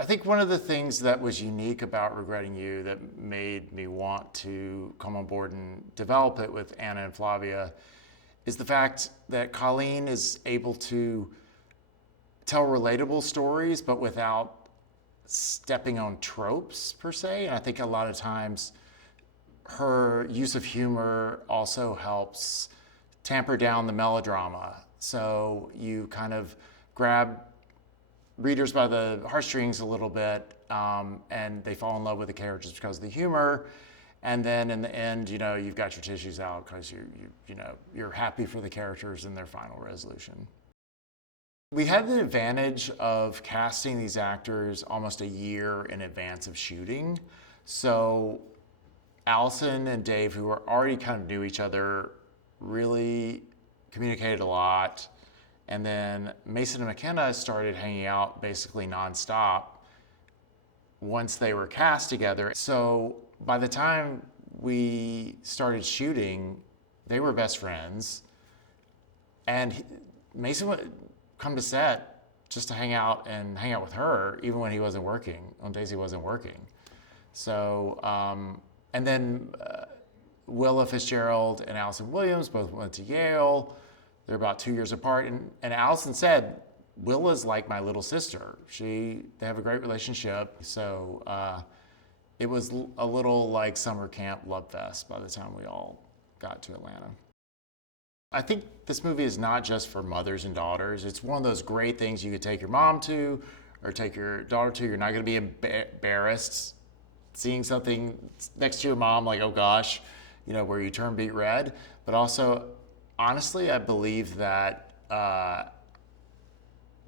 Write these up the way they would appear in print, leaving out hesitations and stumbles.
I think one of the things that was unique about Regretting You that made me want to come on board and develop it with Anna and Flavia is the fact that Colleen is able to tell relatable stories, but without stepping on tropes per se. And I think a lot of times her use of humor also helps tamper down the melodrama. So you kind of grab readers by the heartstrings a little bit, and they fall in love with the characters because of the humor. And then in the end, you've got your tissues out because you're happy for the characters and their final resolution. We had the advantage of casting these actors almost a year in advance of shooting. So Allison and Dave, who were already kind of knew each other, really communicated a lot. And then Mason and Mckenna started hanging out basically nonstop once they were cast together. So by the time we started shooting, they were best friends. And Mason would come to set just to hang out with her, even when he wasn't working, on days he wasn't working. So, and then Willa Fitzgerald and Allison Williams both went to Yale. They're about 2 years apart. And Allison said, Willa's like my little sister. They have a great relationship. So it was a little like summer camp love fest by the time we all got to Atlanta. I think this movie is not just for mothers and daughters. It's one of those great things you could take your mom to or take your daughter to. You're not going to be embarrassed seeing something next to your mom like, oh gosh, where you turn beet red. But also, honestly, I believe that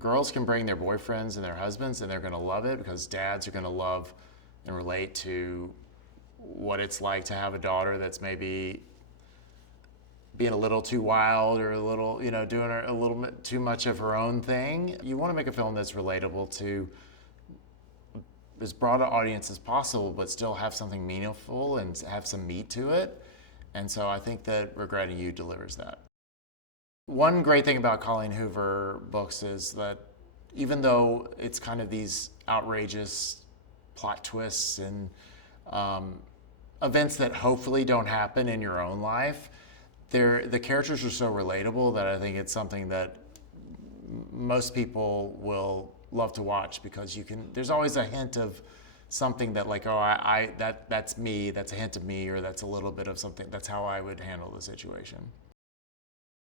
girls can bring their boyfriends and their husbands and they're going to love it because dads are going to love and relate to what it's like to have a daughter that's maybe being a little too wild or a little, doing a little bit too much of her own thing. You want to make a film that's relatable to as broad an audience as possible, but still have something meaningful and have some meat to it. And so I think that Regretting You delivers that. One great thing about Colleen Hoover books is that even though it's kind of these outrageous plot twists and events that hopefully don't happen in your own life, the characters are so relatable that I think it's something that most people will love to watch because there's always a hint of something that like, that's me, that's a hint of me, or that's a little bit of something, that's how I would handle the situation.